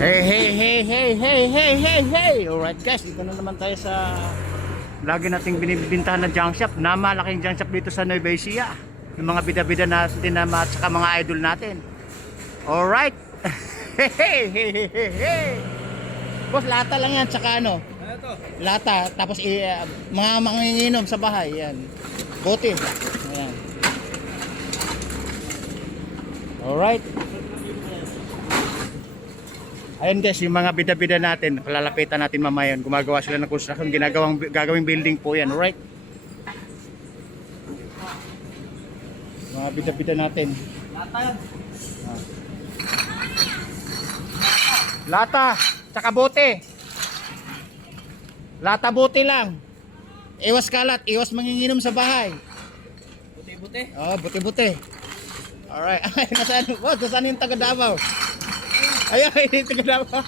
Hey. Alright guys, dito na naman tayo sa lagi nating binibintahan na junk shop, na malaking junk shop dito sa Nueva Ecija. Yung mga bida-bida natin na at saka mga idol natin. Alright. Boss, lata lang yan, tsaka ano? Ano to? Lata, tapos mga manginginom sa bahay, yan. Bote. Ayan. Alright. Ayun guys, yung mga bida-bida natin, palalapitan natin mamaya yun. Gumagawa sila ng construction, gagawing building po yan, alright? Mga bida-bida natin. Lata yan. Lata, tsaka bote. Lata bote lang. Iwas kalat, iwas manginginom sa bahay. Buti-buti. Oh, bote-bote. Alright, ay, nasaan yung taga Davao? Ay, taga Davao.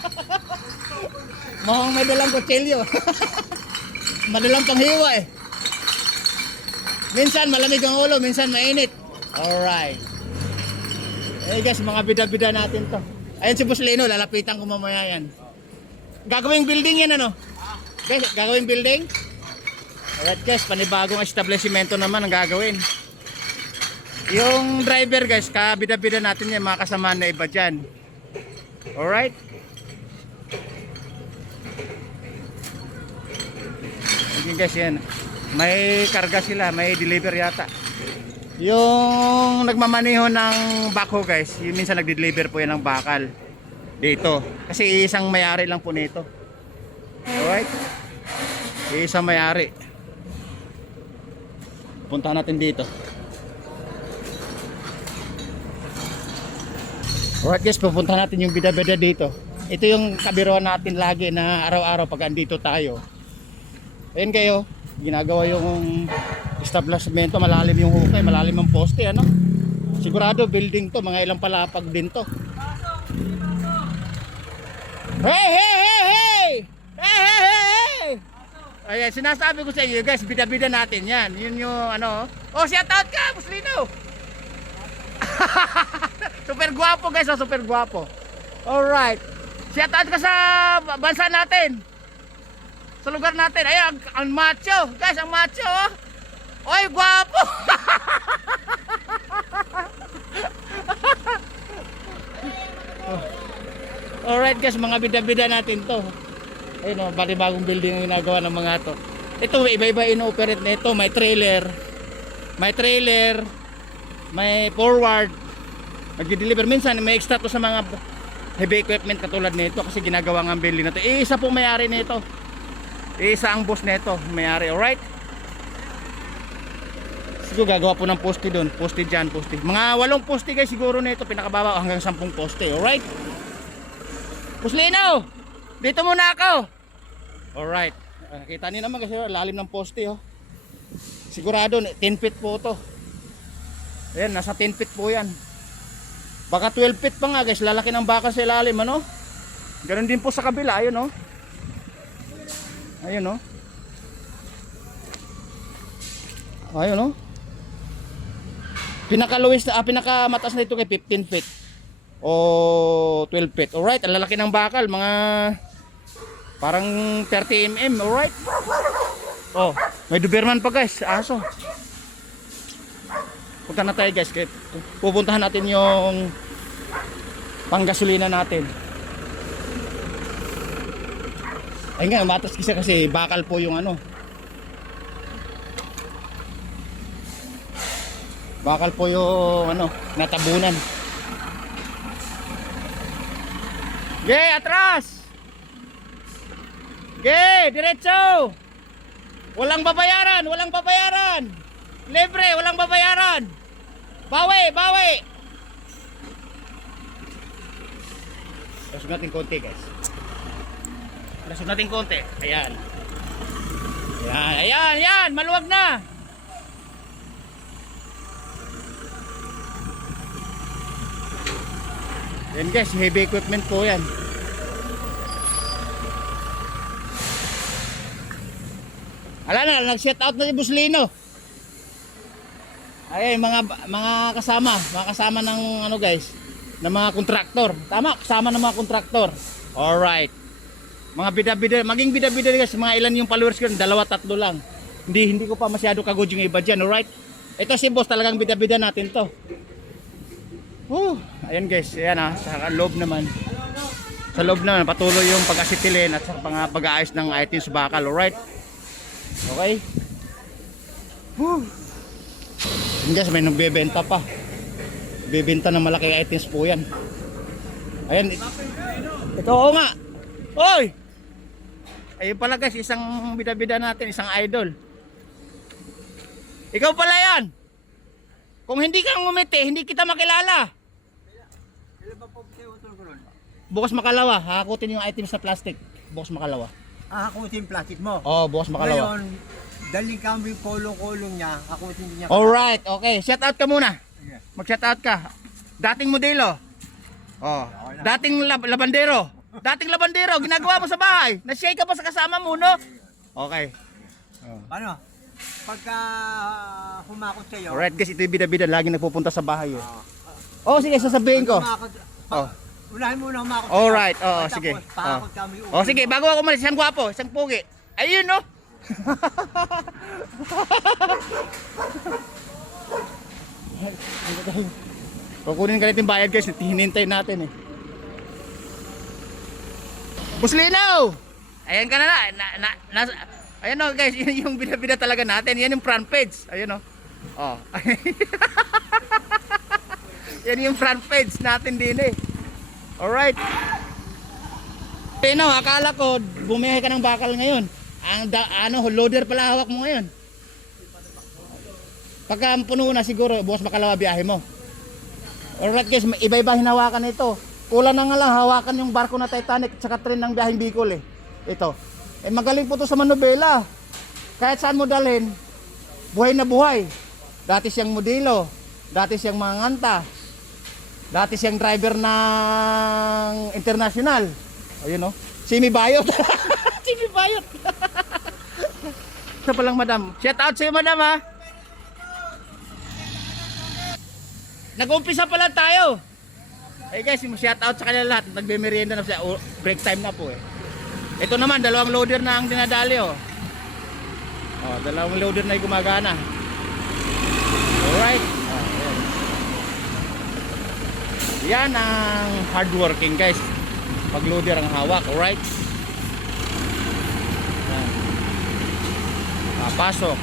Mukhang may dalang kutsilyo. Madalang panghiwa eh. Minsan malamig ang ulo, minsan mainit. Alright. Eh guys, mga bida-bida natin to. Ayun si Boss Lino, lalapitan ko mamaya yan. Gagawing building yan ano? Guys, gagawing building? Alright guys, panibagong establishmento naman ang gagawin. Yung driver guys, kabida-bida natin yan, mga kasama na iba dyan. Alright? Okay guys, yan. May karga sila, may deliver yata. Yung nagmamaneho ng backhoe guys, yung minsan nagde-deliver po yan ng bakal dito. Kasi isang may-ari lang po nito. Alright? Isang may-ari. Puntahan natin dito. Alright guys, pupunta natin yung bida-bida dito. Ito yung kabiruan natin lagi na araw-araw pag andito tayo. Ayun kayo, ginagawa yung establishmento, malalim yung hukay, malalim ang poste, ano? Sigurado building to, mga ilang palapag din to. Hey! Ayan, sinasabi ko sa inyo guys, bida-bida natin yan. Yun yung ano. Oh, shout out ka, Muslino! Super guwapo guys, oh, super guwapo. Alright. Shout out ka sa bansa natin. Sa lugar natin. Ayan, ang macho. Guys, ang macho. Oh. Oy, guwapo. Alright guys, mga bida-bida natin to. Ayun oh, bagong building yung ginagawa ng mga to. Ito, iba-iba ino-operate na ito. May trailer. May forward, nag-deliver. Minsan may extra to sa mga heavy equipment katulad nito kasi ginagawa ng building na to. Isa pong may-ari nito. Isa ang boss nito, may-ari. Alright? Siguro gagawa po ng poste doon. Poste dyan, poste. Mga 8 poste guys siguro nito. Pinakababa hanggang 10 poste. Alright? Puslino! Dito muna ako! Alright. Nakita niyo naman kasi lalim ng poste. Oh. Sigurado 10 feet po to. Ayan, nasa 10 feet po yan. Baka 12 feet pa nga guys, lalaki ng baka sa ilalim, ano? Ganon din po sa kabila, ayun oh. Ayun oh. Ayun oh. Pinakamataas na ito kay 15 feet. O 12 feet. Alright, ang lalaki ng bakal, mga parang 30 mm, alright? Oh, may Doberman pa guys, aso. Punta na tayo guys, pupuntahan natin yung panggasolina natin. Ay nga, matas kasi bakal po yung ano. Bakal po yung ano, natabunan. Atras! Diretso! Walang babayaran! Libre, walang babayaran. Bawi. Lasog natin konti guys. Ayan. Ayan. Maluwag na. Ayan guys, heavy equipment po yan. Nag-set out na si Buslino. Ay, mga kasama ng ano guys, ng mga kontraktor. Tama, kasama ng mga kontraktor. Alright. Mga bida-bida, maging bida-bida guys, mga ilan yung followers ko, 2-3 lang. Hindi ko pa masyado kagod yung iba dyan, alright? Ito si boss, talagang bida-bida natin to. Ayan guys, ayan sa loob naman. Sa loob naman, patuloy yung pag-asitilin at sa pag-aayos ng items bakal, alright? Okay? Ayan guys, may nagbebenta pa. Bebenta ng malaking items po yan. Ayan. Ito, oo nga. Hoy! Ayun pala guys, isang bida-bida natin, isang idol. Ikaw pala yan. Kung hindi ka ngumiti, hindi kita makilala. Bukas makalawa, hakutin yung items sa plastic. Bukas makalawa. Hakutin plastic mo. Oh, bukas makalawa. Ngayon, daling kami kolong-kolong niya, hakutin din niya. Alright, okay. Shout out ka muna. Yeah. Mag-shout out ka. Dating modelo. Oh, dating labandero. Dating labandero, ginagawa mo sa bahay. Na-shake ka pa sa kasama mo, no? Okay. Ano? Pagka humakot sa'yo, Alright guys, ito yung bida-bida. Laging nagpupunta sa bahay. Oh, sige, sasabihin ko. Oh. Unahin muna humakot Alright, oo, Tapos, sige. pakakot kami. Oh, sige, bago ako umalis, isang gwapo, isang pugi. Ayun, no? Kukunin ka natin bayad guys, hinintay natin eh. Buslinaw! Ayan ka ayan o guys, yun yung bida-bida talaga natin. Yan yung front page. Ayun o. Oh. Yan yung front page natin din eh. Alright. Pino, akala ko bumiyahe ka ng bakal ngayon. Loader pala hawak mo ngayon. Pagka puno na siguro, bukas makalawa biyahe mo. Alright guys, iba-iba hinawakan ito. Kulang na nga lang hawakan yung barko na Titanic at saka tren ng biyaheng Bicol eh. Ito. Eh magaling po to sa manobela. Kahit saan mo dalhin, buhay na buhay. Dati siyang modelo, dati siyang manganta, dati siyang driver ng international. Ayun oh. Simi Bayot. Simi Bayot. Ito pa lang madam. Shout out sa'yo madam ha. Nag-umpisa pa lang tayo. Eh guys, shout out sa kanila lahat. Nagbe-merienda na siya. Break time na po eh. Ito naman, 2 loader na ang dinadali oh. Oh, 2 loader na yung gumagana. Alright. Yan ang hardworking guys. Pag loader ang hawak, alright. Yan. Pasok.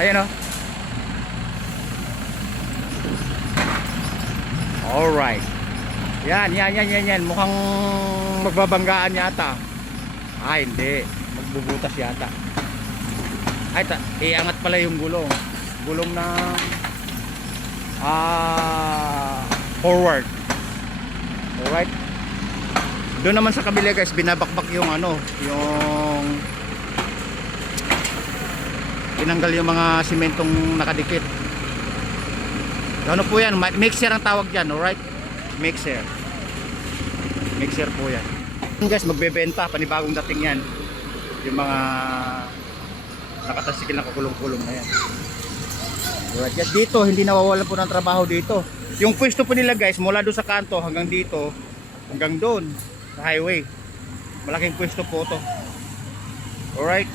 Ayan oh. Alright. Yan. Mukhang magbabanggaan yata. Ay, hindi. Magbubutas yata. Ay, iangat pala yung gulong. Gulong ng forward. Alright. Doon naman sa kabila guys, binabakbak yung yung tinanggal yung mga simentong nakadikit. Ano po yan? Mixer ang tawag dyan, alright? Mixer po yan. Guys, magbebenta, panibagong dating yan. Yung mga nakatasikil na kukulong-kulong na yan. Alright, guys, dito hindi nawawalan po ng trabaho dito. Yung pwesto po nila guys, mula doon sa kanto hanggang dito, hanggang doon sa highway. Malaking pwesto po to. Alright.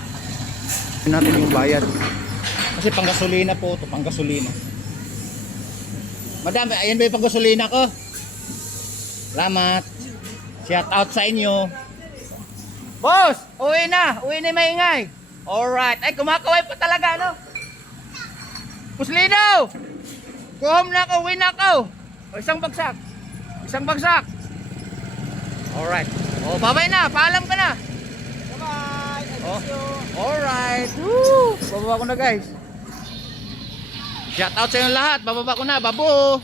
Natin yung bayad. Kasi panggasolina po to, panggasolina. Madam, ayan ba yung panggasolina ko? Salamat. Shout out sa inyo. Boss, uwi na yung maingay. Alright. Ay, kumakaway pa talaga, no? Puslino! Go home na ako, uwi na ako. O, isang bagsak. Alright. O, babay na, paalam ka na. Bye-bye! I Oh. miss you! Alright. Woo! Bababa ko na guys. Shout out sa inyo lahat. Bababa ko na. Babo!